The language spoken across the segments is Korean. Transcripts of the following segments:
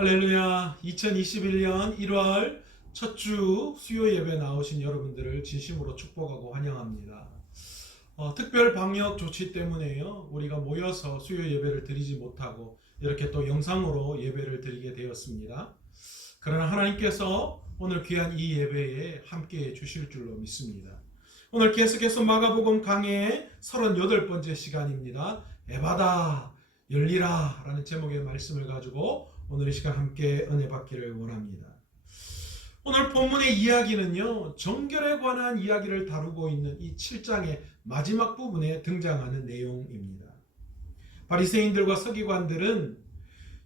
할렐루야. 2021년 1월 첫 주 수요 예배 나오신 여러분들을 진심으로 축복하고 환영합니다. 특별 방역 조치 때문에요, 우리가 모여서 수요 예배를 드리지 못하고 이렇게 또 영상으로 예배를 드리게 되었습니다. 그러나 하나님께서 오늘 귀한 이 예배에 함께해 주실 줄로 믿습니다. 오늘 계속해서 마가복음 강해의 38번째 시간입니다. 에바다 열리라 라는 제목의 말씀을 가지고 오늘 이 시간 함께 은혜 받기를 원합니다. 오늘 본문의 이야기는요, 정결에 관한 이야기를 다루고 있는 이 7장의 마지막 부분에 등장하는 내용입니다. 바리새인들과 서기관들은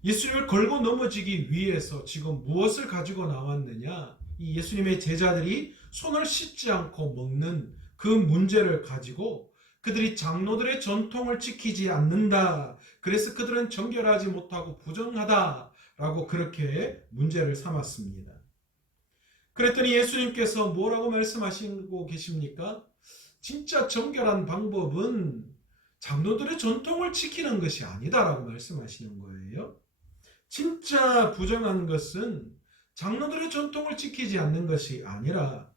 예수님을 걸고 넘어지기 위해서 지금 무엇을 가지고 나왔느냐, 이 예수님의 제자들이 손을 씻지 않고 먹는 그 문제를 가지고 그들이 장로들의 전통을 지키지 않는다, 그래서 그들은 정결하지 못하고 부정하다 라고 그렇게 문제를 삼았습니다. 그랬더니 예수님께서 뭐라고 말씀하시고 계십니까? 진짜 정결한 방법은 장로들의 전통을 지키는 것이 아니다라고 말씀하시는 거예요. 진짜 부정한 것은 장로들의 전통을 지키지 않는 것이 아니라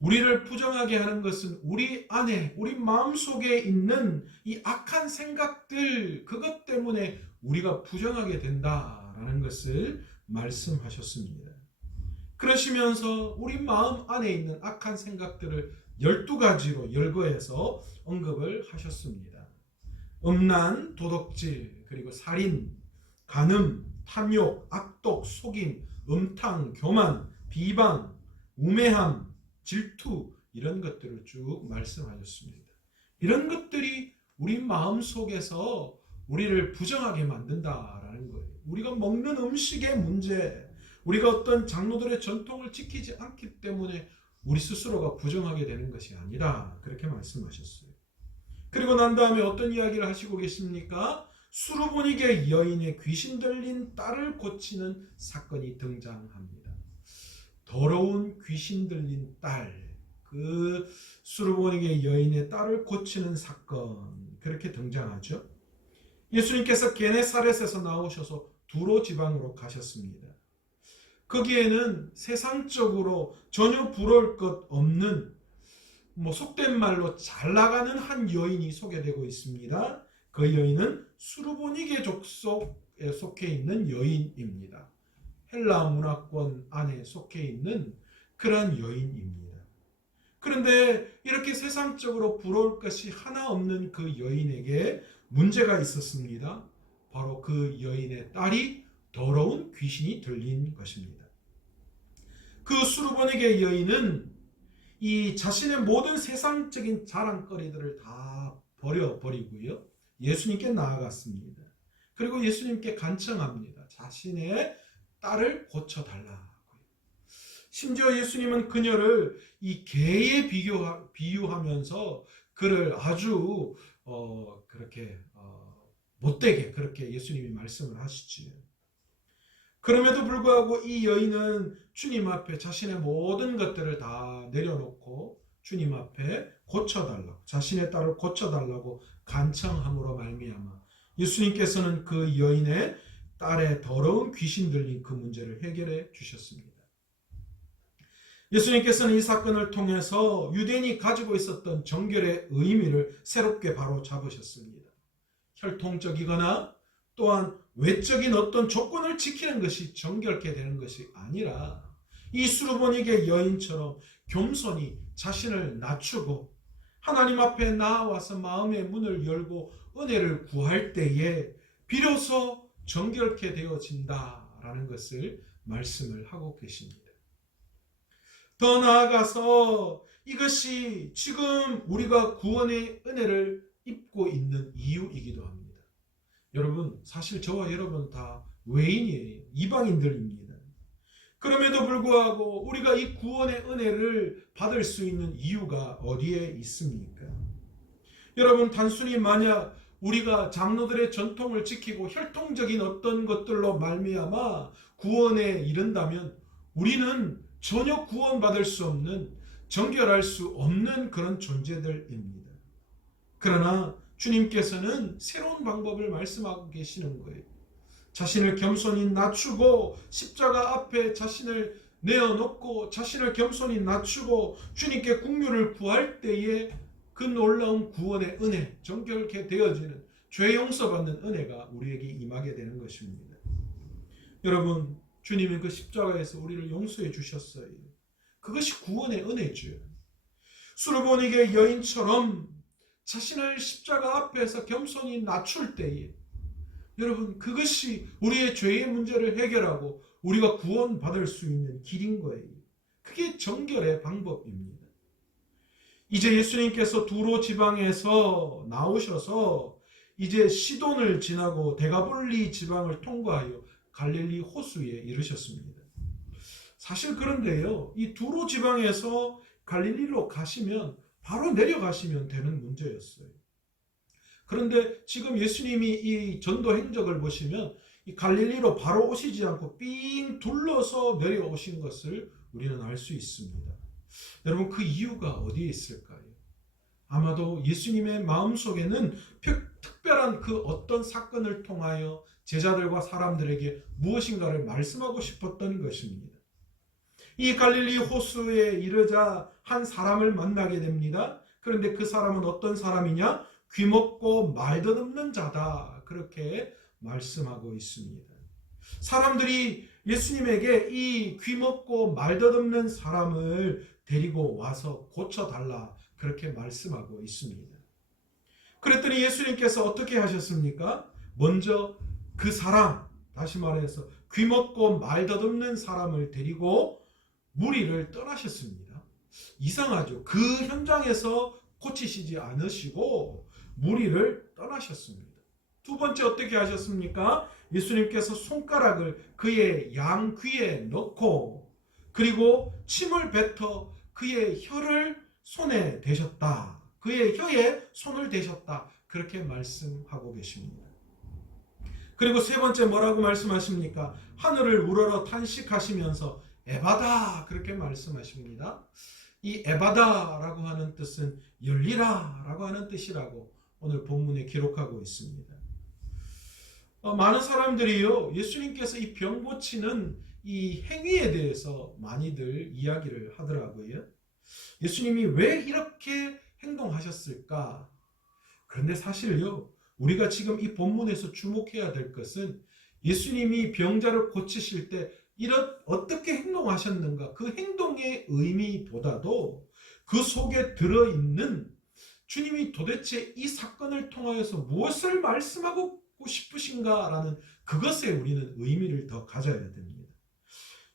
우리를 부정하게 하는 것은 우리 안에, 우리 마음속에 있는 이 악한 생각들, 그것 때문에 우리가 부정하게 된다라는 것을 말씀하셨습니다. 그러시면서 우리 마음 안에 있는 악한 생각들을 12가지로 열거해서 언급을 하셨습니다. 음란, 도덕질, 그리고 살인, 간음, 탐욕, 악독, 속임, 음탕, 교만, 비방, 우매함, 질투, 이런 것들을 쭉 말씀하셨습니다. 이런 것들이 우리 마음속에서 우리를 부정하게 만든다라는 거예요. 우리가 먹는 음식의 문제, 우리가 어떤 장로들의 전통을 지키지 않기 때문에 우리 스스로가 부정하게 되는 것이 아니다, 그렇게 말씀하셨어요. 그리고 난 다음에 어떤 이야기를 하시고 계십니까? 수르보니게 여인의 귀신 들린 딸을 고치는 사건이 등장합니다. 더러운 귀신 들린 딸, 그 수르보니게 여인의 딸을 고치는 사건, 그렇게 등장하죠. 예수님께서 게네사렛에서 나오셔서 두로 지방으로 가셨습니다. 거기에는 세상적으로 전혀 부러울 것 없는, 속된 말로 잘 나가는 한 여인이 소개되고 있습니다. 그 여인은 수르보니게 족속에 속해 있는 여인입니다. 헬라 문화권 안에 속해 있는 그런 여인입니다. 그런데 이렇게 세상적으로 부러울 것이 하나 없는 그 여인에게 문제가 있었습니다. 바로 그 여인의 딸이 더러운 귀신이 들린 것입니다. 그 수르보니게 여인은 이 자신의 모든 세상적인 자랑거리들을 다 버려버리고요, 예수님께 나아갔습니다. 그리고 예수님께 간청합니다. 자신의 딸을 고쳐달라고요. 심지어 예수님은 그녀를 이 개에 비유하면서 그를 아주 그렇게 못되게 그렇게 예수님이 말씀을 하시지요. 그럼에도 불구하고 이 여인은 주님 앞에 자신의 모든 것들을 다 내려놓고 주님 앞에 고쳐달라고, 자신의 딸을 고쳐달라고 간청함으로 말미암아 예수님께서는 그 여인의 딸의 더러운 귀신 들린 그 문제를 해결해 주셨습니다. 예수님께서는 이 사건을 통해서 유대인이 가지고 있었던 정결의 의미를 새롭게 바로 잡으셨습니다. 혈통적이거나 또한 외적인 어떤 조건을 지키는 것이 정결케 되는 것이 아니라 이 수르보니게 여인처럼 겸손히 자신을 낮추고 하나님 앞에 나와서 마음의 문을 열고 은혜를 구할 때에 비로소 정결케 되어진다라는 것을 말씀을 하고 계십니다. 더 나아가서 이것이 지금 우리가 구원의 은혜를 입고 있는 이유이기도 합니다. 여러분, 사실 저와 여러분 다 외인이에요. 이방인들입니다. 그럼에도 불구하고 우리가 이 구원의 은혜를 받을 수 있는 이유가 어디에 있습니까? 여러분, 단순히 만약 우리가 장로들의 전통을 지키고 혈통적인 어떤 것들로 말미암아 구원에 이른다면 우리는 전혀 구원받을 수 없는, 정결할 수 없는 그런 존재들입니다. 그러나 주님께서는 새로운 방법을 말씀하고 계시는 거예요. 자신을 겸손히 낮추고 십자가 앞에 자신을 내어놓고 자신을 겸손히 낮추고 주님께 국류를 구할 때에 그 놀라운 구원의 은혜, 정결케 되어지는 죄 용서받는 은혜가 우리에게 임하게 되는 것입니다. 여러분, 주님은 그 십자가에서 우리를 용서해 주셨어요. 그것이 구원의 은혜죠. 수르보니게 여인처럼 자신을 십자가 앞에서 겸손히 낮출 때에 여러분, 그것이 우리의 죄의 문제를 해결하고 우리가 구원받을 수 있는 길인 거예요. 그게 정결의 방법입니다. 이제 예수님께서 두로 지방에서 나오셔서 이제 시돈을 지나고 데가볼리 지방을 통과하여 갈릴리 호수에 이르셨습니다. 사실 그런데요, 이 두로 지방에서 갈릴리로 가시면 바로 내려가시면 되는 문제였어요. 그런데 지금 예수님이 이 전도 행적을 보시면 이 갈릴리로 바로 오시지 않고 삥 둘러서 내려오신 것을 우리는 알 수 있습니다. 여러분, 그 이유가 어디에 있을까요? 아마도 예수님의 마음속에는 특별한 그 어떤 사건을 통하여 제자들과 사람들에게 무엇인가를 말씀하고 싶었던 것입니다. 이 갈릴리 호수에 이르자 한 사람을 만나게 됩니다. 그런데 그 사람은 어떤 사람이냐? 귀먹고 말 더듬는 자다. 그렇게 말씀하고 있습니다. 사람들이 예수님에게 이 귀먹고 말 더듬는 사람을 데리고 와서 고쳐달라. 그렇게 말씀하고 있습니다. 그랬더니 예수님께서 어떻게 하셨습니까? 먼저 그 사람, 다시 말해서 귀먹고 말 더듬는 사람을 데리고 무리를 떠나셨습니다. 이상하죠. 그 현장에서 고치시지 않으시고 무리를 떠나셨습니다. 두 번째 어떻게 하셨습니까? 예수님께서 손가락을 그의 양귀에 넣고 그리고 침을 뱉어 그의 혀를 손에 대셨다. 그의 혀에 손을 대셨다. 그렇게 말씀하고 계십니다. 그리고 세 번째 뭐라고 말씀하십니까? 하늘을 우러러 탄식하시면서 에바다 그렇게 말씀하십니다. 이 에바다라고 하는 뜻은 열리라라고 하는 뜻이라고 오늘 본문에 기록하고 있습니다. 많은 사람들이요, 예수님께서 이 병 고치는 이 행위에 대해서 많이들 이야기를 하더라고요. 예수님이 왜 이렇게 행동하셨을까? 그런데 사실요, 우리가 지금 이 본문에서 주목해야 될 것은 예수님이 병자를 고치실 때 어떻게 행동하셨는가, 그 행동의 의미보다도 그 속에 들어있는 주님이 도대체 이 사건을 통하여서 무엇을 말씀하고 싶으신가라는 그것에 우리는 의미를 더 가져야 됩니다.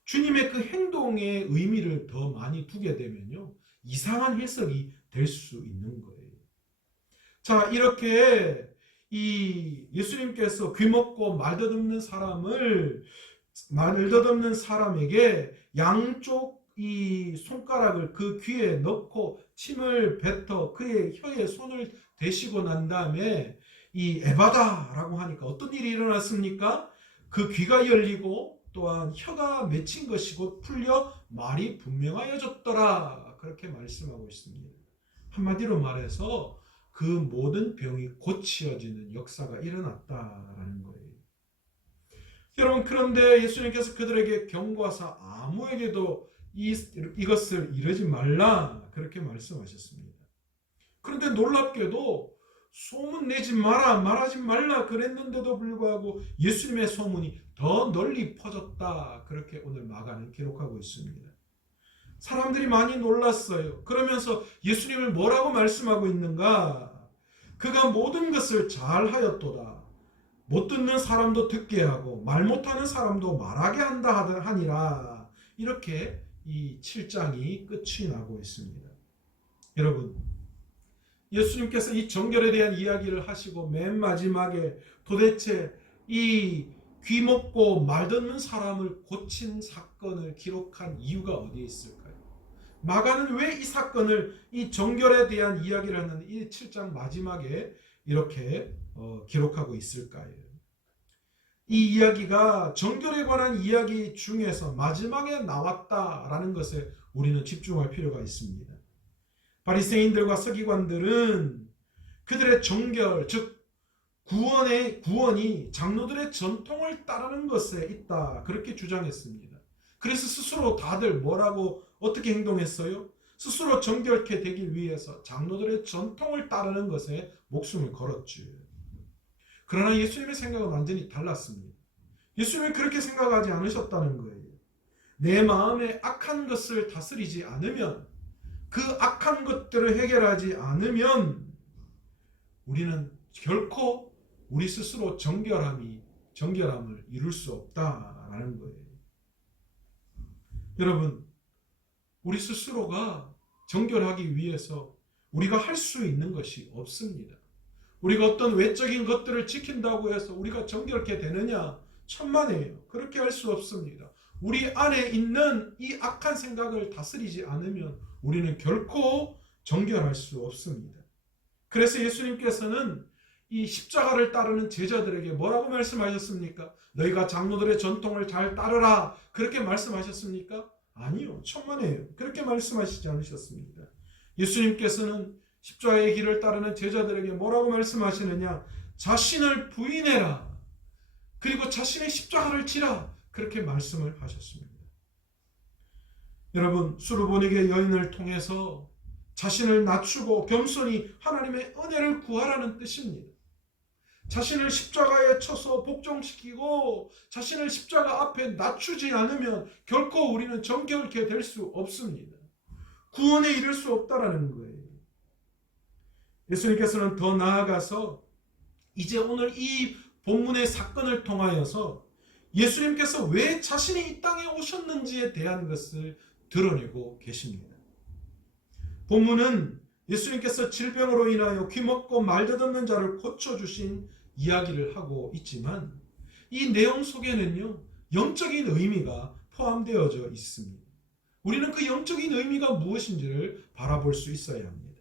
주님의 그 행동의 의미를 더 많이 두게 되면요, 이상한 해석이 될 수 있는 거예요. 자, 이렇게 이 예수님께서 귀먹고 말 더듬는 사람에게 양쪽 이 손가락을 그 귀에 넣고 침을 뱉어 그의 혀에 손을 대시고 난 다음에 이 에바다라고 하니까 어떤 일이 일어났습니까? 그 귀가 열리고 또한 혀가 맺힌 것이 곧 풀려 말이 분명하여졌더라. 그렇게 말씀하고 있습니다. 한마디로 말해서 그 모든 병이 고치어지는 역사가 일어났다라는 거예요. 여러분, 그런데 예수님께서 그들에게 경고하사 아무에게도 이것을 이르지 말라 그렇게 말씀하셨습니다. 그런데 놀랍게도 소문 내지 마라, 말하지 말라 그랬는데도 불구하고 예수님의 소문이 더 널리 퍼졌다. 그렇게 오늘 마가는 기록하고 있습니다. 사람들이 많이 놀랐어요. 그러면서 예수님을 뭐라고 말씀하고 있는가? 그가 모든 것을 잘하였도다. 못 듣는 사람도 듣게 하고 말 못하는 사람도 말하게 한다 하니라. 이렇게 이 7장이 끝이 나고 있습니다. 여러분, 예수님께서 이 정결에 대한 이야기를 하시고 맨 마지막에 도대체 이 귀먹고 말 듣는 사람을 고친 사건을 기록한 이유가 어디에 있을까요? 마가는 왜 이 사건을, 이 정결에 대한 이야기를 하는 이 7장 마지막에 이렇게 기록하고 있을까요? 이 이야기가 정결에 관한 이야기 중에서 마지막에 나왔다라는 것에 우리는 집중할 필요가 있습니다. 바리새인들과 서기관들은 그들의 정결, 즉 구원이 장로들의 전통을 따르는 것에 있다. 그렇게 주장했습니다. 그래서 스스로 다들 뭐라고 어떻게 행동했어요? 스스로 정결케 되기 위해서 장로들의 전통을 따르는 것에 목숨을 걸었죠. 그러나 예수님의 생각은 완전히 달랐습니다. 예수님이 그렇게 생각하지 않으셨다는 거예요. 내 마음에 악한 것을 다스리지 않으면, 그 악한 것들을 해결하지 않으면 우리는 결코 우리 스스로 정결함을 이룰 수 없다라는 거예요. 여러분, 우리 스스로가 정결하기 위해서 우리가 할 수 있는 것이 없습니다. 우리가 어떤 외적인 것들을 지킨다고 해서 우리가 정결케 되느냐? 천만에요. 그렇게 할 수 없습니다. 우리 안에 있는 이 악한 생각을 다스리지 않으면 우리는 결코 정결할 수 없습니다. 그래서 예수님께서는 이 십자가를 따르는 제자들에게 뭐라고 말씀하셨습니까? 너희가 장로들의 전통을 잘 따르라. 그렇게 말씀하셨습니까? 아니요. 천만에요. 그렇게 말씀하시지 않으셨습니다. 예수님께서는 십자가의 길을 따르는 제자들에게 뭐라고 말씀하시느냐? 자신을 부인해라. 그리고 자신의 십자가를 지라. 그렇게 말씀을 하셨습니다. 여러분, 수르보니게 여인을 통해서 자신을 낮추고 겸손히 하나님의 은혜를 구하라는 뜻입니다. 자신을 십자가에 쳐서 복종시키고 자신을 십자가 앞에 낮추지 않으면 결코 우리는 정결케 될 수 없습니다. 구원에 이를 수 없다라는 거예요. 예수님께서는 더 나아가서 이제 오늘 이 본문의 사건을 통하여서 예수님께서 왜 자신이 이 땅에 오셨는지에 대한 것을 드러내고 계십니다. 본문은 예수님께서 질병으로 인하여 귀먹고 말듣없는 자를 고쳐주신 이야기를 하고 있지만 이 내용 속에는요, 영적인 의미가 포함되어져 있습니다. 우리는 그 영적인 의미가 무엇인지를 바라볼 수 있어야 합니다.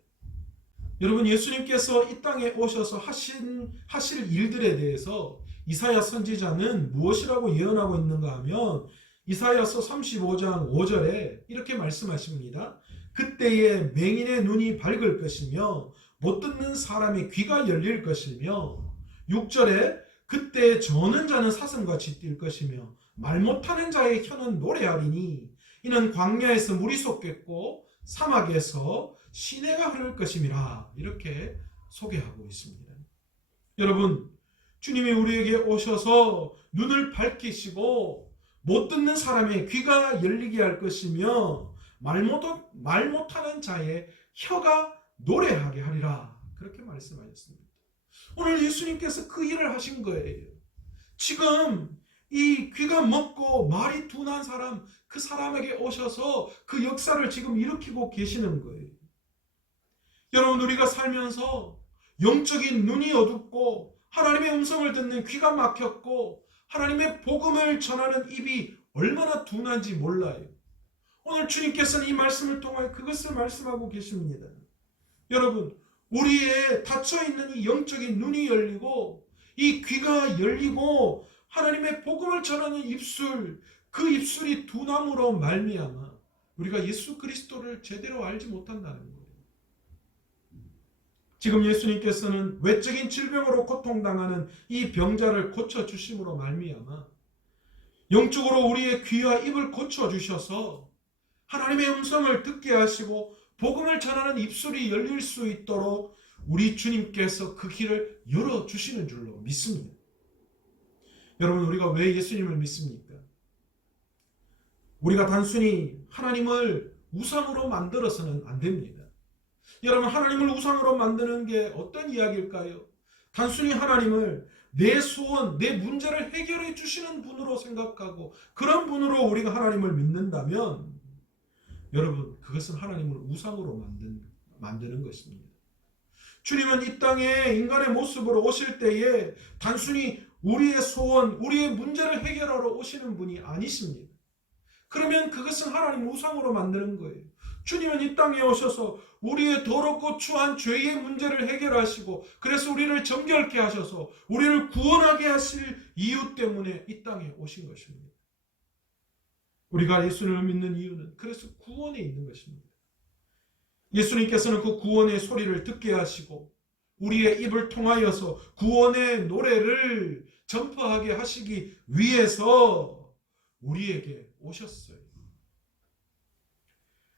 여러분, 예수님께서 이 땅에 오셔서 하실 일들에 대해서 이사야 선지자는 무엇이라고 예언하고 있는가 하면 이사야서 35장 5절에 이렇게 말씀하십니다. 그때에 맹인의 눈이 밝을 것이며 못 듣는 사람의 귀가 열릴 것이며 6절에 그때 저는 자는 사슴같이 뛸 것이며 말 못하는 자의 혀는 노래하리니 이는 광야에서 물이 솟겠고 사막에서 시내가 흐를 것임이라. 이렇게 소개하고 있습니다. 여러분, 주님이 우리에게 오셔서 눈을 밝히시고 못 듣는 사람의 귀가 열리게 할 것이며 말 못하는 자의 혀가 노래하게 하리라. 그렇게 말씀하셨습니다. 오늘 예수님께서 그 일을 하신 거예요. 지금 이 귀가 먹고 말이 둔한 사람, 그 사람에게 오셔서 그 역사를 지금 일으키고 계시는 거예요. 여러분, 우리가 살면서 영적인 눈이 어둡고 하나님의 음성을 듣는 귀가 막혔고 하나님의 복음을 전하는 입이 얼마나 둔한지 몰라요. 오늘 주님께서는 이 말씀을 통하여 그것을 말씀하고 계십니다. 여러분, 우리의 닫혀있는 이 영적인 눈이 열리고 이 귀가 열리고 하나님의 복음을 전하는 입술, 그 입술이 둔함으로 말미암아 우리가 예수 그리스도를 제대로 알지 못한다는 거예요. 지금 예수님께서는 외적인 질병으로 고통당하는 이 병자를 고쳐주심으로 말미암아 영적으로 우리의 귀와 입을 고쳐주셔서 하나님의 음성을 듣게 하시고 복음을 전하는 입술이 열릴 수 있도록 우리 주님께서 그 길을 열어주시는 줄로 믿습니다. 여러분, 우리가 왜 예수님을 믿습니까? 우리가 단순히 하나님을 우상으로 만들어서는 안 됩니다. 여러분, 하나님을 우상으로 만드는 게 어떤 이야기일까요? 단순히 하나님을 내 소원, 내 문제를 해결해 주시는 분으로 생각하고 그런 분으로 우리가 하나님을 믿는다면 여러분, 그것은 하나님을 우상으로 만드는 것입니다. 주님은 이 땅에 인간의 모습으로 오실 때에 단순히 우리의 소원, 우리의 문제를 해결하러 오시는 분이 아니십니다. 그러면 그것은 하나님 우상으로 만드는 거예요. 주님은 이 땅에 오셔서 우리의 더럽고 추한 죄의 문제를 해결하시고 그래서 우리를 정결케 하셔서 우리를 구원하게 하실 이유 때문에 이 땅에 오신 것입니다. 우리가 예수님을 믿는 이유는 그래서 구원에 있는 것입니다. 예수님께서는 그 구원의 소리를 듣게 하시고 우리의 입을 통하여서 구원의 노래를 전파하게 하시기 위해서 우리에게 오셨어요.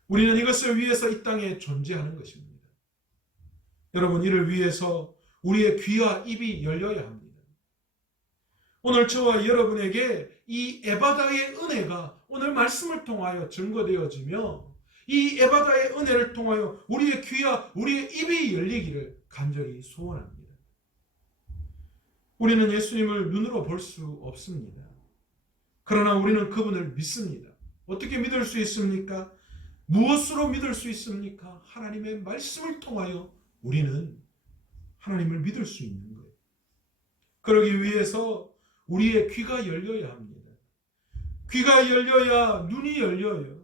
우리는 이것을 위해서 이 땅에 존재하는 것입니다. 여러분, 이를 위해서 우리의 귀와 입이 열려야 합니다. 오늘 저와 여러분에게 이 에바다의 은혜가 오늘 말씀을 통하여 증거되어지며 이 에바다의 은혜를 통하여 우리의 귀와 우리의 입이 열리기를 간절히 소원합니다. 우리는 예수님을 눈으로 볼 수 없습니다. 그러나 우리는 그분을 믿습니다. 어떻게 믿을 수 있습니까? 무엇으로 믿을 수 있습니까? 하나님의 말씀을 통하여 우리는 하나님을 믿을 수 있는 거예요. 그러기 위해서 우리의 귀가 열려야 합니다. 귀가 열려야 눈이 열려요.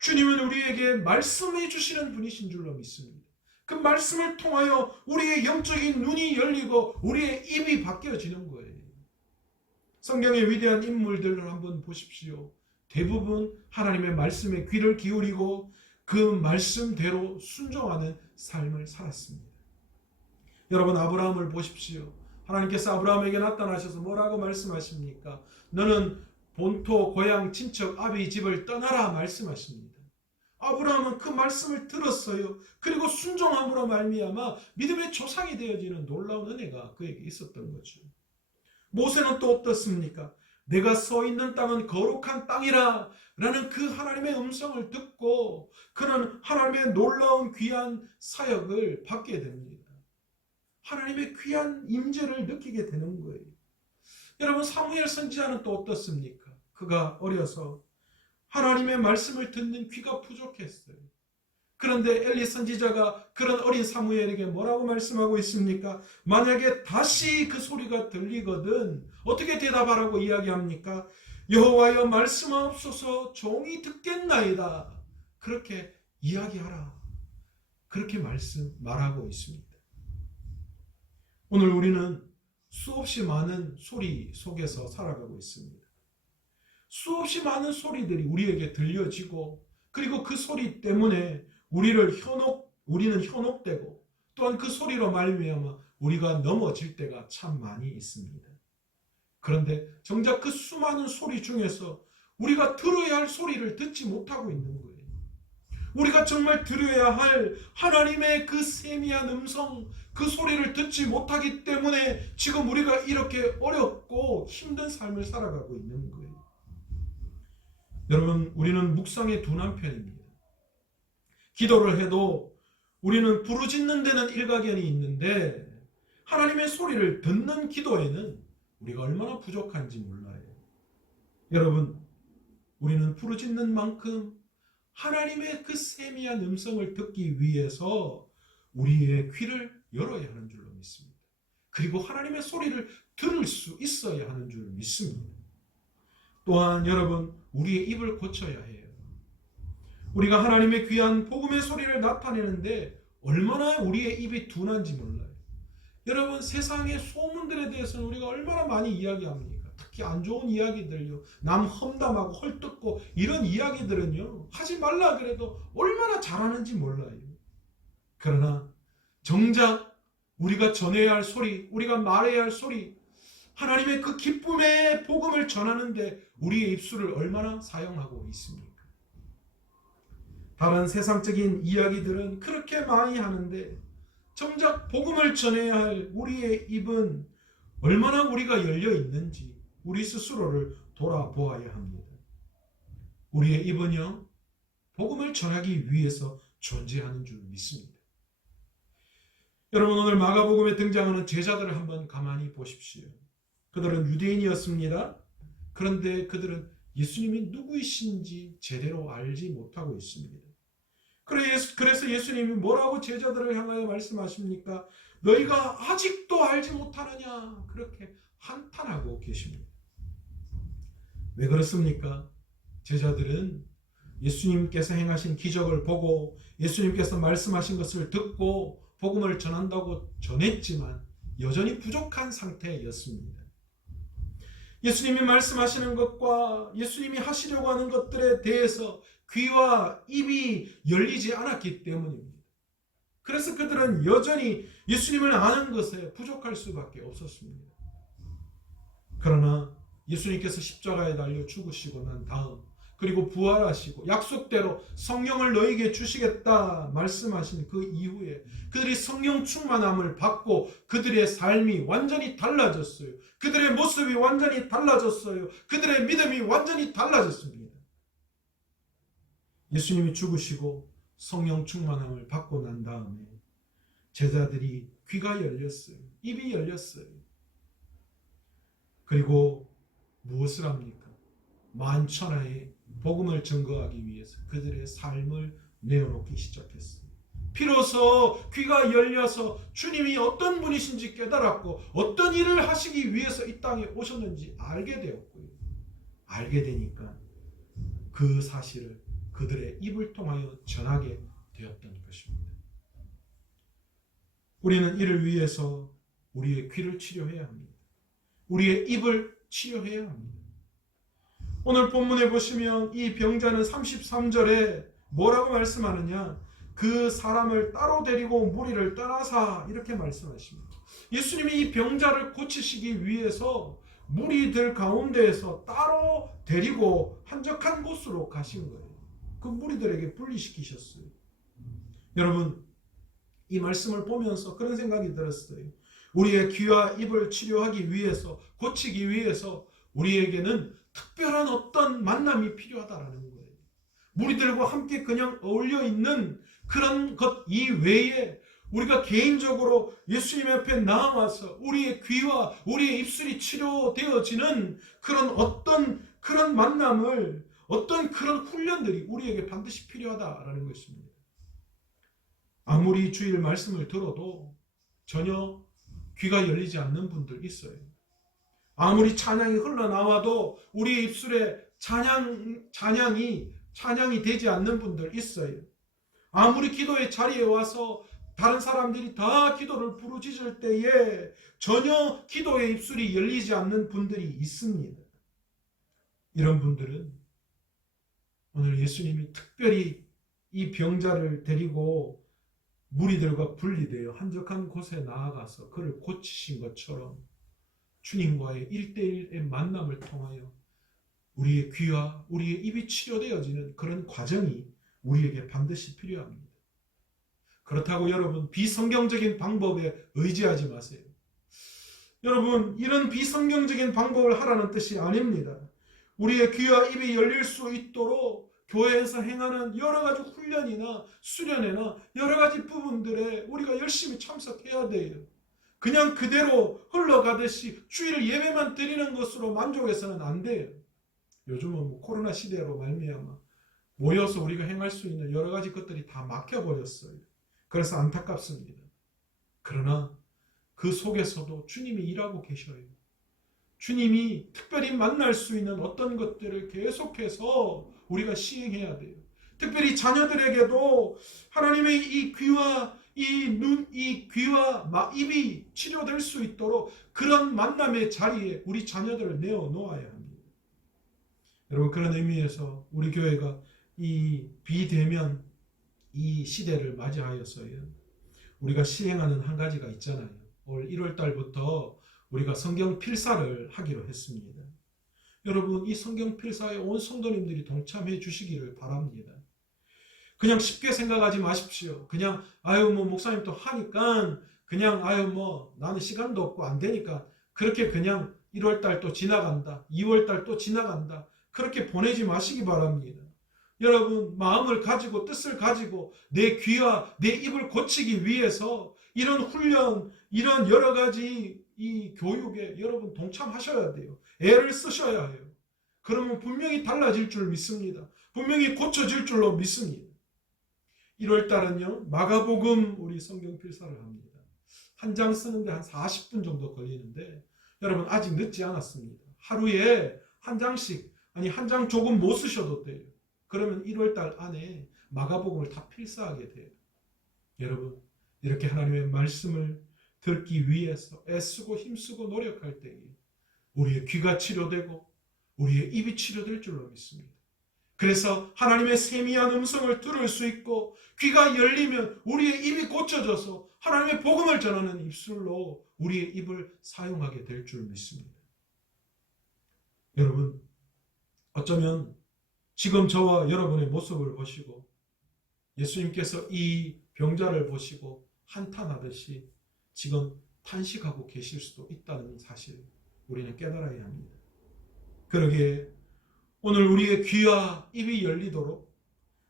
주님은 우리에게 말씀해 주시는 분이신 줄로 믿습니다. 그 말씀을 통하여 우리의 영적인 눈이 열리고 우리의 입이 바뀌어지는 거예요. 성경의 위대한 인물들을 한번 보십시오. 대부분 하나님의 말씀에 귀를 기울이고 그 말씀대로 순종하는 삶을 살았습니다. 여러분, 아브라함을 보십시오. 하나님께서 아브라함에게 나타나셔서 뭐라고 말씀하십니까? 너는 본토, 고향, 친척, 아비 집을 떠나라 말씀하십니다. 아브라함은 그 말씀을 들었어요. 그리고 순종함으로 말미암아 믿음의 조상이 되어지는 놀라운 은혜가 그에게 있었던 거죠. 모세는 또 어떻습니까? 내가 서 있는 땅은 거룩한 땅이라 라는 그 하나님의 음성을 듣고 그는 하나님의 놀라운 귀한 사역을 받게 됩니다. 하나님의 귀한 임재를 느끼게 되는 거예요. 여러분, 사무엘 선지자는 또 어떻습니까? 그가 어려서 하나님의 말씀을 듣는 귀가 부족했어요. 그런데 엘리 선지자가 그런 어린 사무엘에게 뭐라고 말씀하고 있습니까? 만약에 다시 그 소리가 들리거든 어떻게 대답하라고 이야기합니까? 여호와여 말씀하옵소서 종이 듣겠나이다. 그렇게 이야기하라. 그렇게 말하고 있습니다. 오늘 우리는 수없이 많은 소리 속에서 살아가고 있습니다. 수없이 많은 소리들이 우리에게 들려지고 그리고 그 소리 때문에 우리는 현혹되고 또한 그 소리로 말미암아 우리가 넘어질 때가 참 많이 있습니다. 그런데 정작 그 수많은 소리 중에서 우리가 들어야 할 소리를 듣지 못하고 있는 거예요. 우리가 정말 들어야 할 하나님의 그 세미한 음성, 그 소리를 듣지 못하기 때문에 지금 우리가 이렇게 어렵고 힘든 삶을 살아가고 있는 거예요. 여러분, 우리는 묵상의 둔한 편입니다. 기도를 해도 우리는 부르짖는 데는 일가견이 있는데 하나님의 소리를 듣는 기도에는 우리가 얼마나 부족한지 몰라요. 여러분, 우리는 부르짖는 만큼 하나님의 그 세미한 음성을 듣기 위해서 우리의 귀를 열어야 하는 줄로 믿습니다. 그리고 하나님의 소리를 들을 수 있어야 하는 줄 믿습니다. 또한 여러분, 우리의 입을 고쳐야 해요. 우리가 하나님의 귀한 복음의 소리를 나타내는데 얼마나 우리의 입이 둔한지 몰라요. 여러분, 세상의 소문들에 대해서는 우리가 얼마나 많이 이야기합니까? 특히 안 좋은 이야기들요. 남 험담하고 헐뜯고 이런 이야기들은요. 하지 말라 그래도 얼마나 잘하는지 몰라요. 그러나 정작 우리가 전해야 할 소리, 우리가 말해야 할 소리, 하나님의 그 기쁨의 복음을 전하는데 우리의 입술을 얼마나 사용하고 있습니까? 다른 세상적인 이야기들은 그렇게 많이 하는데 정작 복음을 전해야 할 우리의 입은 얼마나 우리가 열려 있는지 우리 스스로를 돌아보아야 합니다. 우리의 입은요, 복음을 전하기 위해서 존재하는 줄 믿습니다. 여러분, 오늘 마가복음에 등장하는 제자들을 한번 가만히 보십시오. 그들은 유대인이었습니다. 그런데 그들은 예수님이 누구이신지 제대로 알지 못하고 있습니다. 그래서 예수님이 뭐라고 제자들을 향하여 말씀하십니까? 너희가 아직도 알지 못하느냐? 그렇게 한탄하고 계십니다. 왜 그렇습니까? 제자들은 예수님께서 행하신 기적을 보고 예수님께서 말씀하신 것을 듣고 복음을 전한다고 전했지만 여전히 부족한 상태였습니다. 예수님이 말씀하시는 것과 예수님이 하시려고 하는 것들에 대해서 귀와 입이 열리지 않았기 때문입니다. 그래서 그들은 여전히 예수님을 아는 것에 부족할 수밖에 없었습니다. 그러나 예수님께서 십자가에 달려 죽으시고 난 다음, 그리고 부활하시고 약속대로 성령을 너에게 주시겠다 말씀하신 그 이후에 그들이 성령 충만함을 받고 그들의 삶이 완전히 달라졌어요. 그들의 모습이 완전히 달라졌어요. 그들의 믿음이 완전히 달라졌습니다. 예수님이 죽으시고 성령 충만함을 받고 난 다음에 제자들이 귀가 열렸어요. 입이 열렸어요. 그리고 무엇을 합니까? 만천하에 복음을 증거하기 위해서 그들의 삶을 내어놓기 시작했어요. 비로소 귀가 열려서 주님이 어떤 분이신지 깨달았고 어떤 일을 하시기 위해서 이 땅에 오셨는지 알게 되었고요. 알게 되니까 그 사실을 그들의 입을 통하여 전하게 되었던 것입니다. 우리는 이를 위해서 우리의 귀를 치료해야 합니다. 우리의 입을 치료해야 합니다. 오늘 본문에 보시면 이 병자는 33절에 뭐라고 말씀하느냐? 그 사람을 따로 데리고 무리를 떠나사 이렇게 말씀하십니다. 예수님이 이 병자를 고치시기 위해서 무리들 가운데에서 따로 데리고 한적한 곳으로 가신 거예요. 그 무리들에게 분리시키셨어요. 여러분, 이 말씀을 보면서 그런 생각이 들었어요. 우리의 귀와 입을 치료하기 위해서, 고치기 위해서 우리에게는 특별한 어떤 만남이 필요하다라는 거예요. 무리들과 함께 그냥 어울려 있는 그런 것 이외에 우리가 개인적으로 예수님 앞에 나와서 우리의 귀와 우리의 입술이 치료되어지는 그런 만남을, 어떤 그런 훈련들이 우리에게 반드시 필요하다라는 것입니다. 아무리 주일 말씀을 들어도 전혀 귀가 열리지 않는 분들 있어요. 아무리 찬양이 흘러나와도 우리 입술에 찬양이 되지 않는 분들 있어요. 아무리 기도의 자리에 와서 다른 사람들이 다 기도를 부르짖을 때에 전혀 기도의 입술이 열리지 않는 분들이 있습니다. 이런 분들은 오늘 예수님이 특별히 이 병자를 데리고 무리들과 분리되어 한적한 곳에 나아가서 그를 고치신 것처럼 주님과의 1대1의 만남을 통하여 우리의 귀와 우리의 입이 치료되어지는 그런 과정이 우리에게 반드시 필요합니다. 그렇다고 여러분 비성경적인 방법에 의지하지 마세요. 여러분 이런 비성경적인 방법을 하라는 뜻이 아닙니다. 우리의 귀와 입이 열릴 수 있도록 교회에서 행하는 여러 가지 훈련이나 수련회나 여러 가지 부분들에 우리가 열심히 참석해야 돼요. 그냥 그대로 흘러가듯이 주일 예배만 드리는 것으로 만족해서는 안 돼요. 요즘은 코로나 시대로 말미암아 모여서 우리가 행할 수 있는 여러 가지 것들이 다 막혀버렸어요. 그래서 안타깝습니다. 그러나 그 속에서도 주님이 일하고 계셔요. 주님이 특별히 만날 수 있는 어떤 것들을 계속해서 우리가 시행해야 돼요. 특별히 자녀들에게도 하나님의 이 귀와 이 눈, 이 귀와 입이 치료될 수 있도록 그런 만남의 자리에 우리 자녀들을 내어놓아야 합니다. 여러분 그런 의미에서 우리 교회가 이 비대면 이 시대를 맞이하여서요. 우리가 시행하는 한 가지가 있잖아요. 올 1월 달부터 우리가 성경 필사를 하기로 했습니다. 여러분 이 성경 필사에 온 성도님들이 동참해 주시기를 바랍니다. 그냥 쉽게 생각하지 마십시오. 그냥 목사님 또 하니까 그냥 나는 시간도 없고 안 되니까 그렇게 그냥 1월 달 또 지나간다. 2월 달 또 지나간다. 그렇게 보내지 마시기 바랍니다. 여러분 마음을 가지고 뜻을 가지고 내 귀와 내 입을 고치기 위해서 이런 훈련, 이런 여러 가지 이 교육에 여러분 동참하셔야 돼요. 애를 쓰셔야 해요. 그러면 분명히 달라질 줄 믿습니다. 분명히 고쳐질 줄로 믿습니다. 1월 달은요 마가복음 우리 성경 필사를 합니다. 한 장 쓰는데 한 40분 정도 걸리는데 여러분 아직 늦지 않았습니다. 하루에 한 장씩 한 장 조금 못 쓰셔도 돼요. 그러면 1월 달 안에 마가복음을 다 필사하게 돼요. 여러분 이렇게 하나님의 말씀을 듣기 위해서 애쓰고 힘쓰고 노력할 때에 우리의 귀가 치료되고 우리의 입이 치료될 줄로 믿습니다. 그래서 하나님의 세미한 음성을 들을 수 있고 귀가 열리면 우리의 입이 고쳐져서 하나님의 복음을 전하는 입술로 우리의 입을 사용하게 될 줄 믿습니다. 여러분, 어쩌면 지금 저와 여러분의 모습을 보시고 예수님께서 이 병자를 보시고 한탄하듯이 지금 탄식하고 계실 수도 있다는 사실 우리는 깨달아야 합니다. 그러기에 오늘 우리의 귀와 입이 열리도록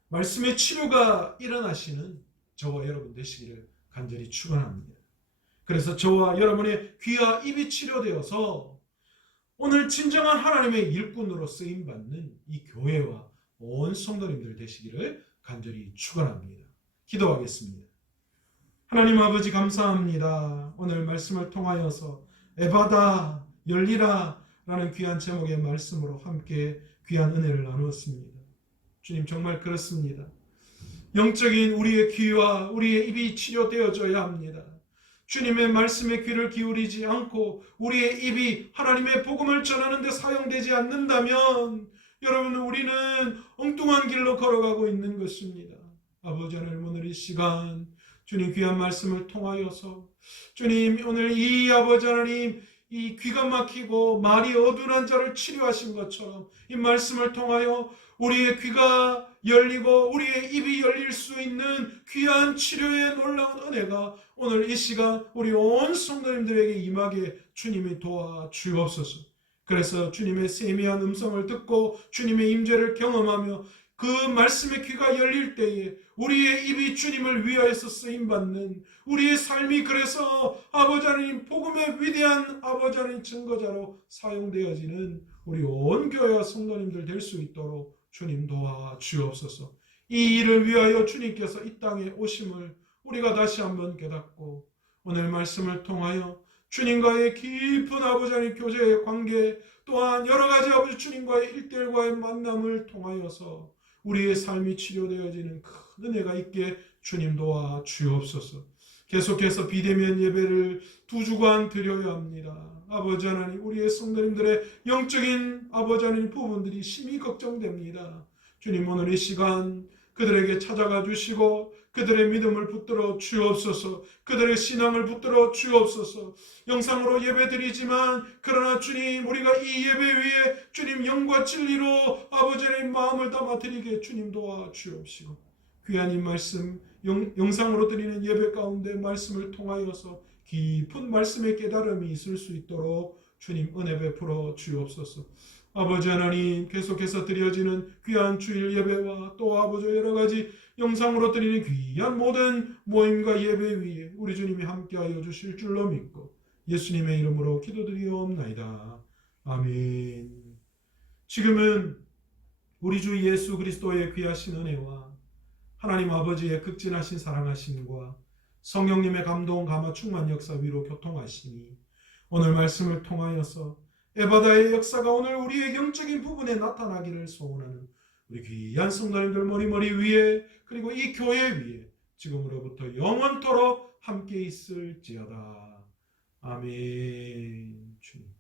말씀의 치료가 일어나시는 저와 여러분 되시기를 간절히 축원합니다. 그래서 저와 여러분의 귀와 입이 치료되어서 오늘 진정한 하나님의 일꾼으로 쓰임받는 이 교회와 온 성도님들 되시기를 간절히 축원합니다. 기도하겠습니다. 하나님 아버지 감사합니다. 오늘 말씀을 통하여서 에바다 열리라 라는 귀한 제목의 말씀으로 함께 귀한 은혜를 나누었습니다. 주님 정말 그렇습니다. 영적인 우리의 귀와 우리의 입이 치료되어져야 합니다. 주님의 말씀에 귀를 기울이지 않고 우리의 입이 하나님의 복음을 전하는 데 사용되지 않는다면 여러분 우리는 엉뚱한 길로 걸어가고 있는 것입니다. 아버지 하나님 오늘 이 시간 주님 귀한 말씀을 통하여서 주님 오늘 이 아버지 하나님 이 귀가 막히고 말이 어둔한 자를 치료하신 것처럼 이 말씀을 통하여 우리의 귀가 열리고 우리의 입이 열릴 수 있는 귀한 치료의 놀라운 은혜가 오늘 이 시간 우리 온 성도님들에게 임하게 주님이 도와 주옵소서. 그래서 주님의 세미한 음성을 듣고 주님의 임재를 경험하며 그 말씀의 귀가 열릴 때에 우리의 입이 주님을 위하여서 쓰임받는 우리의 삶이 그래서 아버지 하나님 복음의 위대한 아버지 하나님 증거자로 사용되어지는 우리 온 교회와 성도님들 될 수 있도록 주님 도와 주옵소서. 이 일을 위하여 주님께서 이 땅에 오심을 우리가 다시 한번 깨닫고 오늘 말씀을 통하여 주님과의 깊은 아버지 하나님 교제의 관계 또한 여러 가지 아버지 주님과의 일대일과의 만남을 통하여서 우리의 삶이 치료되어지는 큰 은혜가 있게 주님 도와 주옵소서. 계속해서 비대면 예배를 두 주간 드려야 합니다. 아버지 하나님 우리의 성도님들의 영적인 아버지 하나님 부분들이 심히 걱정됩니다. 주님 오늘 이 시간 그들에게 찾아가 주시고 그들의 믿음을 붙들어 주옵소서. 그들의 신앙을 붙들어 주옵소서. 영상으로 예배드리지만 그러나 주님 우리가 이 예배 위에 주님 영과 진리로 아버지 하나님 마음을 담아 드리게 주님 도와 주옵시고 귀한 이 말씀 영상으로 드리는 예배 가운데 말씀을 통하여서 깊은 말씀의 깨달음이 있을 수 있도록 주님 은혜 베풀어 주옵소서. 아버지 하나님 계속해서 드려지는 귀한 주일 예배와 또 아버지 여러 가지 영상으로 드리는 귀한 모든 모임과 예배 위에 우리 주님이 함께하여 주실 줄로 믿고 예수님의 이름으로 기도드리옵나이다. 아멘. 지금은 우리 주 예수 그리스도의 귀하신 은혜와 하나님 아버지의 극진하신 사랑하심과 성령님의 감동 감화 충만 역사 위로 교통하시니 오늘 말씀을 통하여서 에바다의 역사가 오늘 우리의 영적인 부분에 나타나기를 소원하는 우리 귀한 성도님들 머리 위에 그리고 이 교회 위에 지금으로부터 영원토록 함께 있을지어다. 아멘. 주님.